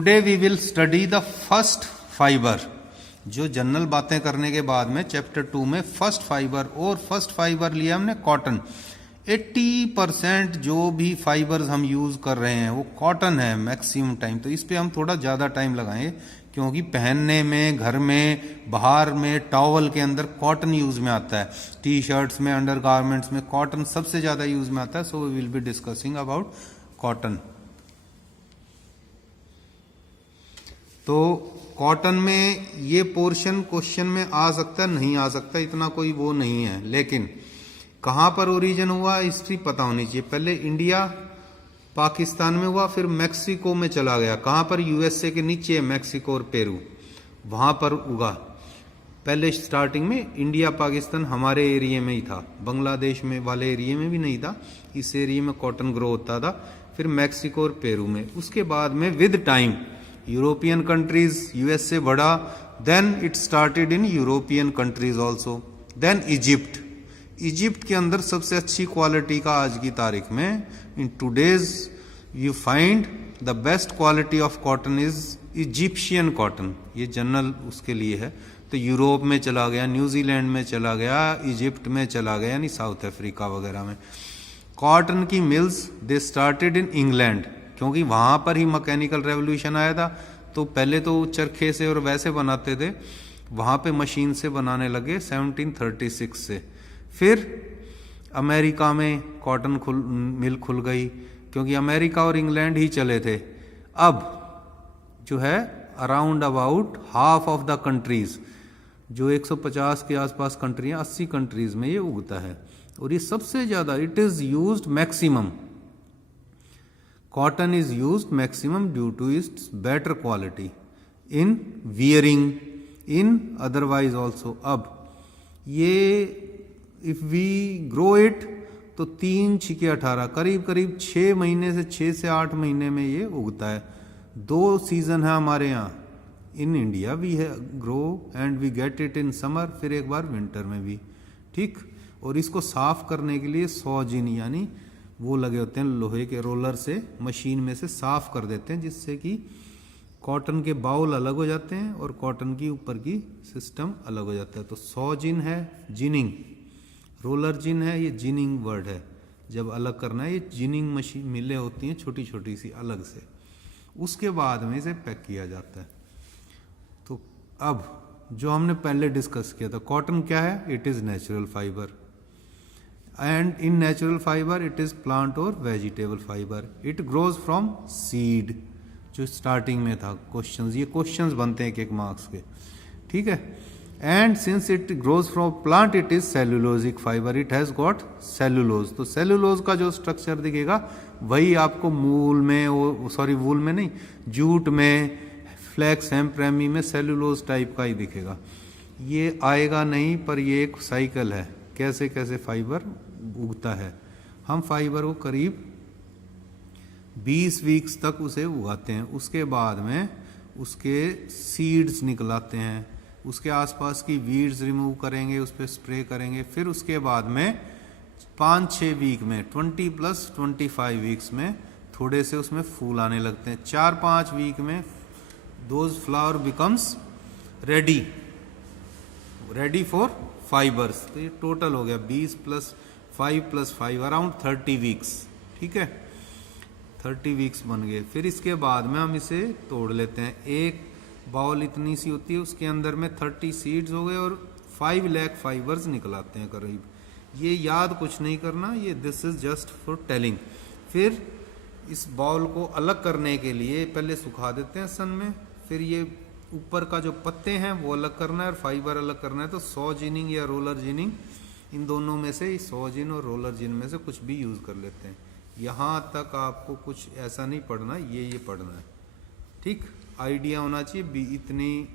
Today we will study the first fibre. जो general बातें करने के बाद में चैप्टर 2 में फर्स्ट फाइबर, और फर्स्ट फाइबर लिया हमने कॉटन। 80% जो भी फाइबर्स हम यूज कर रहे हैं वो कॉटन है मैक्सिमम टाइम। तो इस पे हम थोड़ा ज्यादा टाइम लगाएंगे क्योंकि पहनने में, घर में, बाहर में, टॉवल के अंदर कॉटन यूज में आता है। टी शर्ट्स में, अंडर गारमेंट्स में कॉटन सबसे ज्यादा यूज में आता है। So we will be discussing about cotton. तो कॉटन में ये पोर्शन क्वेश्चन में आ सकता है, नहीं आ सकता, इतना कोई वो नहीं है। लेकिन कहां पर ओरिजिन हुआ हिस्ट्री पता होनी चाहिए। पहले इंडिया पाकिस्तान में हुआ, फिर मैक्सिको में चला गया। कहां पर? यूएसए के नीचे मैक्सिको और पेरू, वहां पर उगा। पहले स्टार्टिंग में इंडिया पाकिस्तान हमारे एरिया में ही था, बांग्लादेश में वाले एरिया में भी नहीं था। इस एरिया में कॉटन ग्रो होता था, फिर मैक्सिको और पेरू में। उसके बाद में with time European countries, USA बढ़ा, then it started in European countries also. Then Egypt, Egypt के अंदर सबसे अच्छी क्वालिटी का आज की तारीख में, in today's you find the best quality of cotton is Egyptian cotton. ये जनरल उसके लिए है। तो यूरोप में चला गया, न्यूजीलैंड में चला गया, इजिप्ट में चला गया, यानी साउथ अफ्रीका वगैरह में। कॉटन की mills they started in England, क्योंकि वहां पर ही मैकेनिकल रेवोल्यूशन आया था। तो पहले तो चरखे से और वैसे बनाते थे, वहां पे मशीन से बनाने लगे 1736 से। फिर अमेरिका में कॉटन मिल खुल गई, क्योंकि अमेरिका और इंग्लैंड ही चले थे। अब जो है around about half of the countries, जो 150 के आसपास कंट्री हैं, 80 कंट्रीज में ये उगता है। और ये सबसे ज्यादा it is used maximum, cotton is used maximum due to its better quality in wearing, in otherwise also. अब ये इफ वी ग्रो इट तो 3 छिके 18 करीब करीब 6 महीने से 6 से 8 महीने में ये उगता है। 2 सीजन है हमारे यहाँ इन इंडिया, वी है grow and we get it in summer, फिर एक बार विंटर में भी। ठीक। और इसको साफ करने के लिए सॉजिन यानी वो लगे होते हैं, लोहे के रोलर से मशीन में से साफ कर देते हैं, जिससे कि कॉटन के बाउल अलग हो जाते हैं और कॉटन की ऊपर की सिस्टम अलग हो जाता है। तो सॉजिन है, जिनिंग, रोलर जिन है, ये जिनिंग वर्ड है। जब अलग करना है, ये जिनिंग मशीन मिलें होती हैं छोटी छोटी सी अलग से, उसके बाद में इसे पैक किया जाता है। तो अब जो हमने पहले डिस्कस किया था, कॉटन क्या है? It is natural fibre, and in natural fibre it is plant और vegetable fibre. It grows from seed, जो स्टार्टिंग में था क्वेश्चंस, ये क्वेश्चंस बनते हैं एक एक मार्क्स के। ठीक है। And since it grows from plant it is cellulosic fibre, it has got cellulose. तो सेल्यूलोज का जो स्ट्रक्चर दिखेगा वही आपको मूल में, वूल में नहीं, जूट में, फ्लैक्स, हेम्प्रेमी में सेल्यूलोज टाइप का ही दिखेगा। ये आएगा नहीं, पर ये एक साइकिल है कैसे कैसे फाइबर उगता है। हम फाइबर को करीब 20 वीक्स तक उसे उगाते हैं, उसके बाद में उसके सीड्स निकलाते हैं, उसके आसपास की वीड्स रिमूव करेंगे, उस पर स्प्रे करेंगे। फिर उसके बाद में 5-6 वीक में, 20 + 25 वीक्स में थोड़े से उसमें फूल आने लगते हैं। 4-5 वीक में those flower becomes ready for fibres. तो ये टोटल हो गया 20 + 5 + 5 अराउंड 30 वीक्स। ठीक है, 30 वीक्स बन गए। फिर इसके बाद में हम इसे तोड़ लेते हैं। एक बाउल इतनी सी होती है, उसके अंदर में 30 सीड्स हो गए और 5 लाख फाइबर्स निकलाते हैं करीब। ये याद कुछ नहीं करना, ये this is just for telling. फिर इस बाउल को अलग करने के लिए पहले सुखा देते हैं सन में, फिर ये ऊपर का जो पत्ते हैं वो अलग करना है और फाइबर अलग करना है। तो सॉजिनिंग या रोलर जिनिंग, इन दोनों में से, सॉजिन और रोलर जिन में से कुछ भी यूज कर लेते हैं। यहाँ तक आपको कुछ ऐसा नहीं पढ़ना, ये पढ़ना है। ठीक, आइडिया होना चाहिए इतनी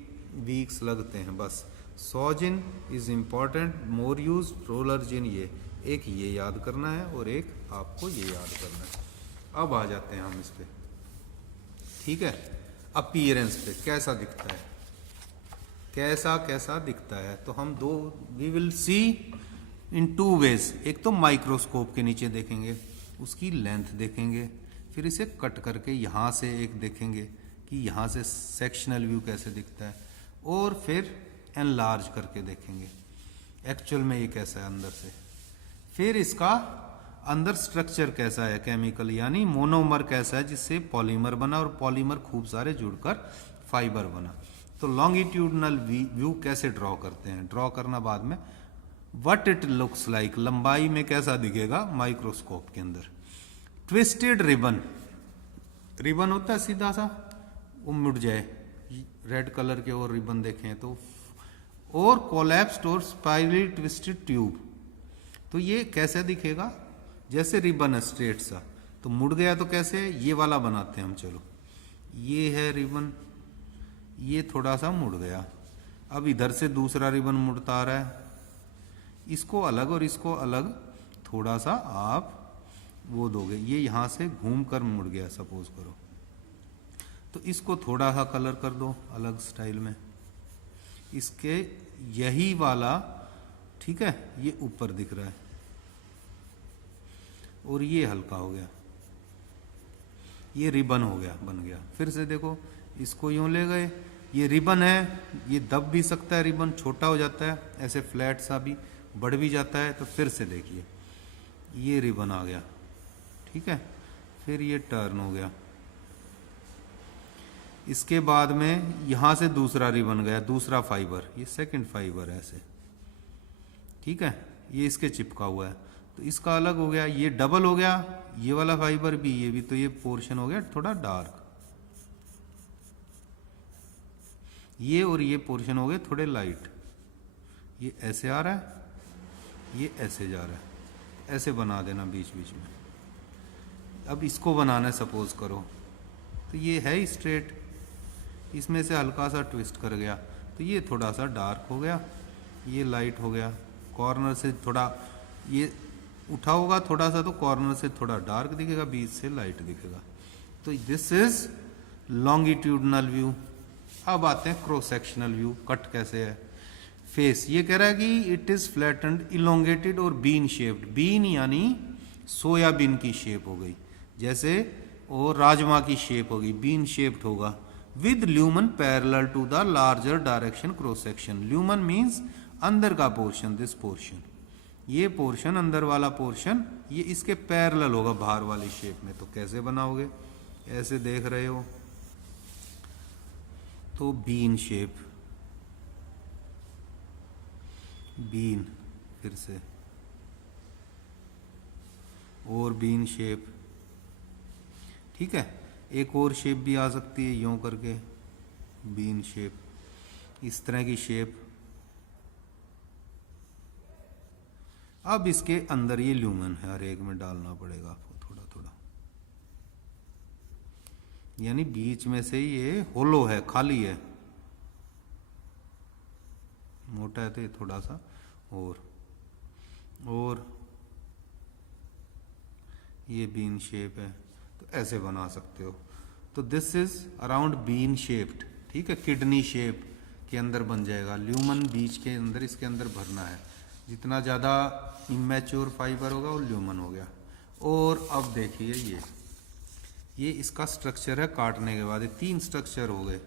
वीक्स लगते हैं बस। Saw gin is important, more use, roller gin ये याद करना है और एक आपको ये याद करना है। अब आ जाते हैं हम इस पे। ठीक है, अपीयरेंस पे कैसा दिखता है, कैसा दिखता है। तो हम we will see in 2 ways. एक तो माइक्रोस्कोप के नीचे देखेंगे, उसकी लेंथ देखेंगे, फिर इसे कट करके यहाँ से एक देखेंगे कि कि यहाँ से सेक्शनल व्यू कैसे दिखता है, और फिर एनलार्ज करके देखेंगे एक्चुअल में ये कैसा है अंदर से। फिर इसका अंदर स्ट्रक्चर कैसा है केमिकल, यानी मोनोमर कैसा है जिससे पॉलीमर बना, और पॉलीमर खूब सारे जुड़कर फाइबर बना। तो लॉन्गिट्यूडनल व्यू कैसे ड्रॉ करते हैं, ड्रॉ करना बाद में। व्हाट इट लुक्स लाइक, लंबाई में कैसा दिखेगा माइक्रोस्कोप के अंदर। ट्विस्टेड रिबन, रिबन होता है सीधा सा, वो मुड़ जाए, रेड कलर के और रिबन देखें तो, और कोलैप्स्ड और स्पाइरली ट्विस्टेड ट्यूब, तो ये कैसे दिखेगा, जैसे रिबन है स्ट्रेट सा, तो मुड़ गया तो कैसे, ये वाला बनाते हैं हम। चलो ये है रिबन, ये थोड़ा सा मुड़ गया, अब इधर से दूसरा रिबन मुड़ता आ रहा है, इसको अलग और इसको अलग थोड़ा सा आप वो दोगे, ये यहां से घूम कर मुड़ गया सपोज करो, तो इसको थोड़ा सा कलर कर दो अलग स्टाइल में, इसके यही वाला, ठीक है, ये ऊपर दिख रहा है और ये हल्का हो गया, ये रिबन हो गया, बन गया। फिर से देखो, इसको यूं ले गए, ये रिबन है, ये दब भी सकता है, रिबन छोटा हो जाता है, ऐसे फ्लैट सा भी बढ़ भी जाता है, तो फिर से देखिए ये रिबन आ गया, ठीक है, फिर ये टर्न हो गया, इसके बाद में यहां से दूसरा रिबन गया, दूसरा फाइबर, ये सेकंड फाइबर है ऐसे, ठीक है, ये इसके चिपका हुआ है, तो इसका अलग हो गया, ये डबल हो गया, ये वाला फाइबर भी, ये भी, तो ये पोर्शन हो गया थोड़ा डार्क, ये और ये पोर्शन हो गए थोड़े लाइट, ये ऐसे आ रहा है, ये ऐसे जा रहा है, ऐसे बना देना बीच बीच में। अब इसको बनाना है सपोज करो, तो ये है स्ट्रेट, इसमें से हल्का सा ट्विस्ट कर गया, तो ये थोड़ा सा डार्क हो गया, ये लाइट हो गया, कॉर्नर से थोड़ा ये उठा होगा थोड़ा सा, तो कॉर्नर से थोड़ा डार्क दिखेगा, बीच से लाइट दिखेगा, तो दिस इज लॉन्गिट्यूडनल व्यू। अब आते हैं क्रॉस सेक्शनल व्यू, कट कैसे है। फेस, ये कह रहा है कि इट इज फ्लैटेंड, इलोंगेटेड और बीन शेप्ड, बीन यानी सोयाबीन की शेप हो गई जैसे, और राजमा की शेप होगी, बीन शेप्ड होगा, with lumen parallel to the larger direction cross section. Lumen means अंदर का पोर्शन, दिस पोर्शन, ये पोर्शन अंदर वाला पोर्शन, ये इसके पैरेलल होगा बाहर वाली शेप में। तो कैसे बनाओगे, ऐसे देख रहे हो, तो बीन शेप, बीन, फिर से और बीन शेप, ठीक है, एक और शेप भी आ सकती है यूं करके, बीन शेप, इस तरह की शेप। अब इसके अंदर ये ल्यूमन है, हर एक में डालना पड़ेगा आपको थोड़ा थोड़ा, यानी बीच में से ये होलो है, खाली है, मोटा है तो ये थोड़ा सा और ये बीन शेप है, तो ऐसे बना सकते हो। तो this is around bean shaped, ठीक है, किडनी शेप के अंदर बन जाएगा, ल्यूमन बीच के अंदर, इसके अंदर भरना है, जितना ज़्यादा इमेच्योर फाइबर होगा वो ल्यूमन हो गया। और अब देखिए ये इसका स्ट्रक्चर है, काटने के बाद ये 3 स्ट्रक्चर हो गए,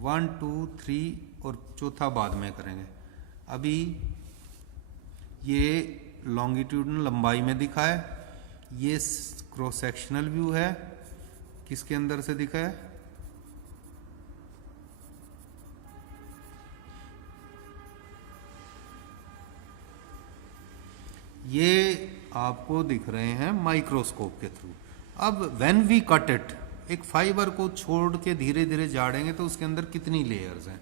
1 2 3 और चौथा बाद में करेंगे। अभी ये लॉन्गिट्यूडनल लंबाई में दिखा है, ये क्रॉस सेक्शनल व्यू है, किसके अंदर से दिखा है, ये आपको दिख रहे हैं माइक्रोस्कोप के थ्रू। अब व्हेन वी कट इट, एक फाइबर को छोड़ के धीरे धीरे झाड़ेंगे तो उसके अंदर कितनी लेयर्स हैं,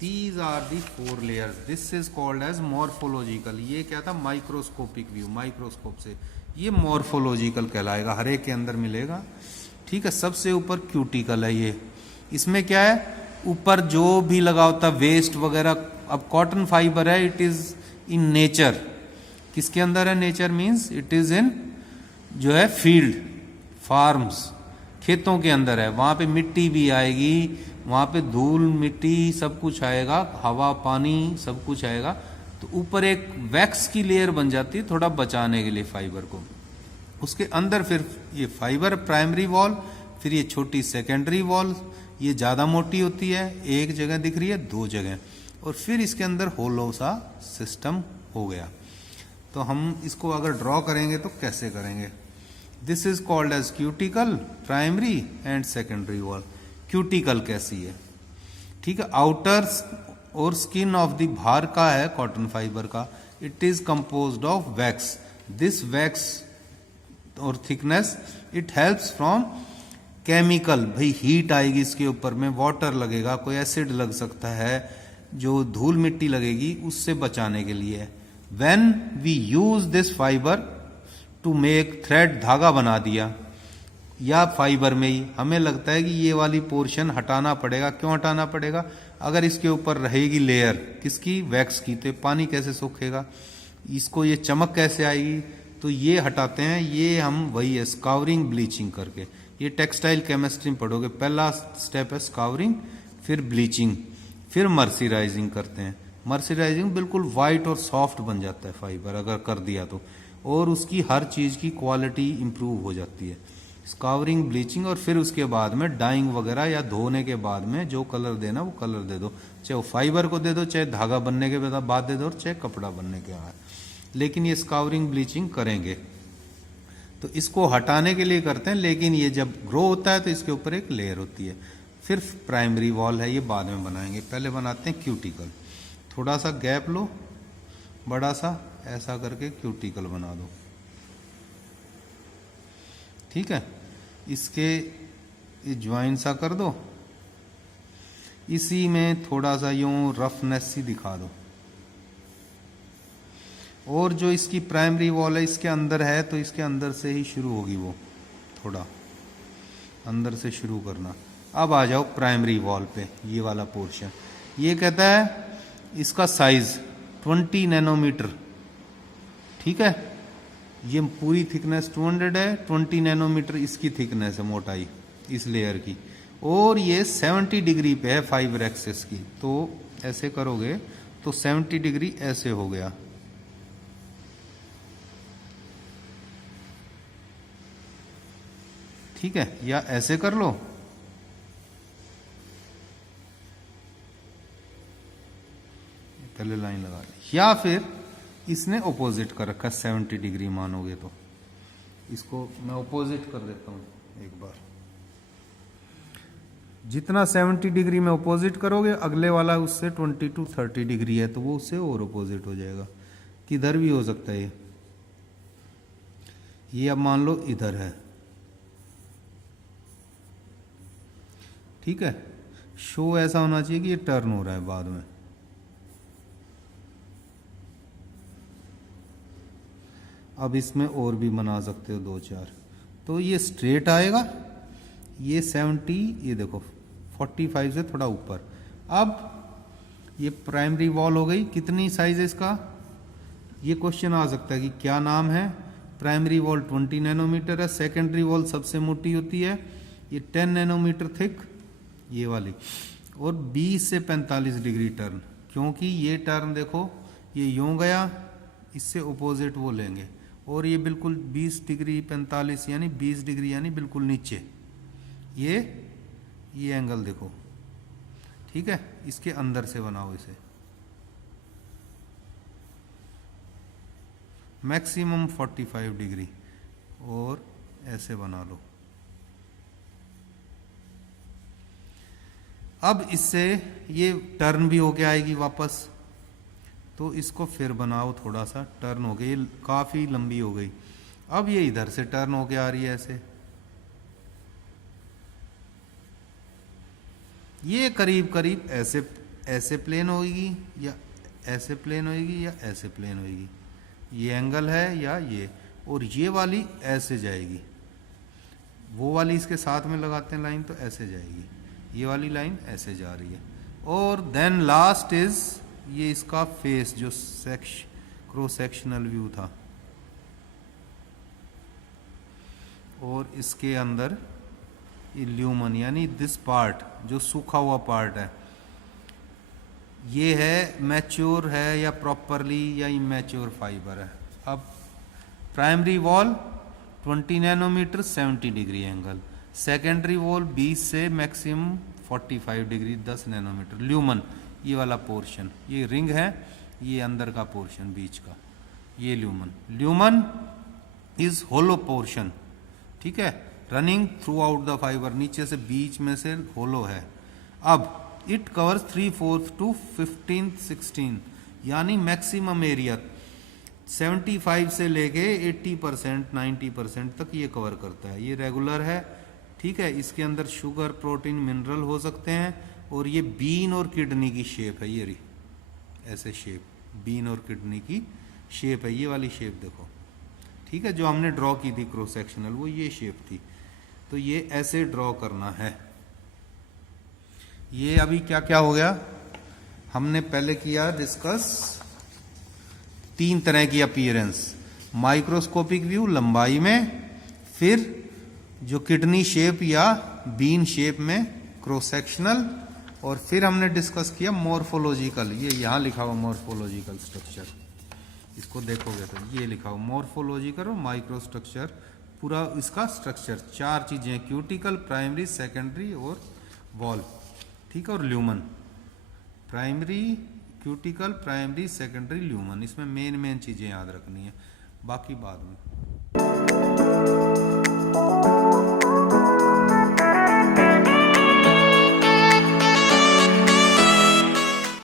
these are the 4 layers, this is called as morphological. ये क्या था, माइक्रोस्कोपिक व्यू, माइक्रोस्कोप से ये मॉर्फोलॉजिकल कहलाएगा, हर एक के अंदर मिलेगा, ठीक है। सबसे ऊपर क्यूटिकल है, ये इसमें क्या है, ऊपर जो भी लगा होता वेस्ट वगैरह, अब कॉटन फाइबर है, इट इज इन नेचर, किसके अंदर है, nature means it is in जो है फील्ड, फार्म्स, खेतों के अंदर है, वहां पे मिट्टी भी आएगी, वहां पे धूल मिट्टी सब कुछ आएगा, हवा पानी सब कुछ आएगा, तो ऊपर एक वैक्स की लेयर बन जाती है थोड़ा बचाने के लिए फाइबर को, उसके अंदर फिर ये फाइबर प्राइमरी वॉल, फिर ये छोटी सेकेंडरी वॉल, ये ज़्यादा मोटी होती है, एक जगह दिख रही है, दो जगह, और फिर इसके अंदर होलो सा सिस्टम हो गया। तो हम इसको अगर ड्रॉ करेंगे तो कैसे करेंगे? This is called as cuticle, primary and secondary wall. Cuticle कैसी है? ठीक है, आउटर और स्किन ऑफ द भार का है, कॉटन फाइबर का। It is composed of wax. This wax और thickness it helps from chemical, भाई हीट आएगी इसके ऊपर में, वाटर लगेगा, कोई एसिड लग सकता है, जो धूल मिट्टी लगेगी उससे बचाने के लिए। When we use this fibre to make thread, धागा बना दिया, या फाइबर में ही हमें लगता है कि ये वाली पोर्शन हटाना पड़ेगा। क्यों हटाना पड़ेगा? अगर इसके ऊपर रहेगी लेयर किसकी? वैक्स की, तो पानी कैसे सूखेगा, इसको ये चमक कैसे आएगी? तो ये हटाते हैं। ये हम वही है स्कावरिंग, ब्लीचिंग करके। ये टेक्सटाइल केमिस्ट्री में पढ़ोगे, पहला स्टेप है स्कावरिंग, फिर ब्लीचिंग, फिर मर्सराइजिंग करते हैं। मर्सराइजिंग बिल्कुल वाइट और सॉफ्ट बन जाता है फाइबर अगर कर दिया तो, और उसकी हर चीज़ की क्वालिटी इंप्रूव हो जाती है। स्कावरिंग, ब्लीचिंग, और फिर उसके बाद में डाइंग वगैरह, या धोने के बाद में जो कलर देना वो कलर दे दो, चाहे वो फाइबर को दे दो, चाहे धागा बनने के बाद दे दो, और चाहे कपड़ा बनने के बाद। लेकिन ये स्कावरिंग, ब्लीचिंग करेंगे तो इसको हटाने के लिए करते हैं। लेकिन ये जब ग्रो होता है तो इसके ऊपर एक लेयर होती है। फिर प्राइमरी वॉल है, ये बाद में बनाएंगे, पहले बनाते हैं क्यूटिकल। थोड़ा सा गैप लो, बड़ा सा, ऐसा करके क्यूटिकल बना दो। ठीक है, इसके ये ज्वाइन सा कर दो, इसी में थोड़ा सा यूं रफनेस सी दिखा दो। और जो इसकी प्राइमरी वॉल है इसके अंदर है, तो इसके अंदर से ही शुरू होगी, वो थोड़ा अंदर से शुरू करना। अब आ जाओ प्राइमरी वॉल पे, ये वाला पोर्शन। ये कहता है इसका साइज 20 नैनोमीटर। ठीक है, ये पूरी थिकनेस 200 है, 20 नैनोमीटर इसकी थिकनेस है, मोटाई इस लेयर की। और ये 70 डिग्री पे है फाइबर एक्सिस की। तो ऐसे करोगे तो 70 डिग्री ऐसे हो गया। ठीक है, या ऐसे कर लो, पहले लाइन लगा ली, या फिर इसने ऑपोजिट कर रखा 70 डिग्री मानोगे तो। इसको मैं ऑपोजिट कर देता हूं एक बार। जितना 70 डिग्री में ऑपोजिट करोगे, अगले वाला उससे 20 to 30 डिग्री है तो वो उससे और ऑपोजिट हो जाएगा। किधर भी हो सकता है ये अब मान लो इधर है। ठीक है, शो ऐसा होना चाहिए कि ये टर्न हो रहा है बाद में। अब इसमें और भी बना सकते हो 2-4। तो ये स्ट्रेट आएगा, ये 70, ये देखो 45 से थोड़ा ऊपर। अब ये प्राइमरी वॉल हो गई। कितनी साइज है इसका? ये क्वेश्चन आ सकता है कि क्या नाम है। प्राइमरी वॉल 20 नैनोमीटर है, सेकेंडरी वॉल सबसे मोटी होती है, ये 10 नैनोमीटर थिक, ये वाली, और 20 से 45 डिग्री टर्न। क्योंकि ये टर्न देखो, ये यूं गया, इससे ऑपोजिट वो लेंगे, और ये बिल्कुल 20 डिग्री 45 यानी 20 डिग्री यानी बिल्कुल नीचे। ये एंगल देखो। ठीक है, इसके अंदर से बनाओ इसे, मैक्सिमम 45 डिग्री, और ऐसे बना लो। अब इससे ये टर्न भी होके आएगी वापस, तो इसको फिर बनाओ, थोड़ा सा टर्न हो गई, ये काफी लंबी हो गई। अब ये इधर से टर्न होके आ रही है ऐसे। ये करीब करीब ऐसे ऐसे प्लेन होगी, या ऐसे प्लेन होगी, या ऐसे प्लेन होगी। ये एंगल है या ये, और ये वाली ऐसे जाएगी। वो वाली इसके साथ में लगाते हैं लाइन, तो ऐसे जाएगी। ये वाली लाइन ऐसे जा रही है। और देन लास्ट इज ये इसका फेस, जो क्रॉस सेक्शनल व्यू था, और इसके अंदर ल्यूमन यानी दिस पार्ट जो सूखा हुआ पार्ट है, ये है मैच्योर है या प्रॉपरली या इमैच्योर फाइबर है। अब primary wall 20 nanometre 70 degree angle, secondary wall 20 से मैक्सिमम 45 डिग्री 10 नैनोमीटर। ल्यूमन ये वाला पोर्शन, ये रिंग है, ये अंदर का पोर्शन बीच का, ये lumen. Lumen is hollow portion, ठीक है, running throughout the fibre, नीचे से बीच में से होलो है। अब इट कवर्स 3/4 टू 15 16, यानी मैक्सिमम एरिया 75 से लेके 80% 90% तक ये कवर करता है। ये रेगुलर है, ठीक है, इसके अंदर शुगर प्रोटीन मिनरल हो सकते हैं। और ये बीन और किडनी की शेप है, ये रही ऐसे शेप, बीन और किडनी की शेप है, ये वाली शेप देखो, ठीक है, जो हमने ड्रॉ की थी क्रॉस सेक्शनल, वो ये शेप थी। तो ये ऐसे ड्रॉ करना है। ये अभी क्या क्या हो गया, हमने पहले किया डिस्कस 3 तरह की अपीयरेंस, माइक्रोस्कोपिक व्यू लंबाई में, फिर जो किडनी शेप या बीन शेप में क्रॉस सेक्शनल, और फिर हमने डिस्कस किया मॉर्फोलॉजिकल, ये यहाँ लिखा हुआ मॉर्फोलॉजिकल स्ट्रक्चर, इसको देखोगे तो ये लिखा हुआ मॉर्फोलॉजिकल और माइक्रो स्ट्रक्चर, पूरा इसका स्ट्रक्चर 4 चीजें, क्यूटिकल, प्राइमरी, सेकेंडरी और वॉल, ठीक है, और lumen, primary, cuticle, primary, secondary, lumen, इसमें मेन चीजें याद रखनी है, बाकी बाद में।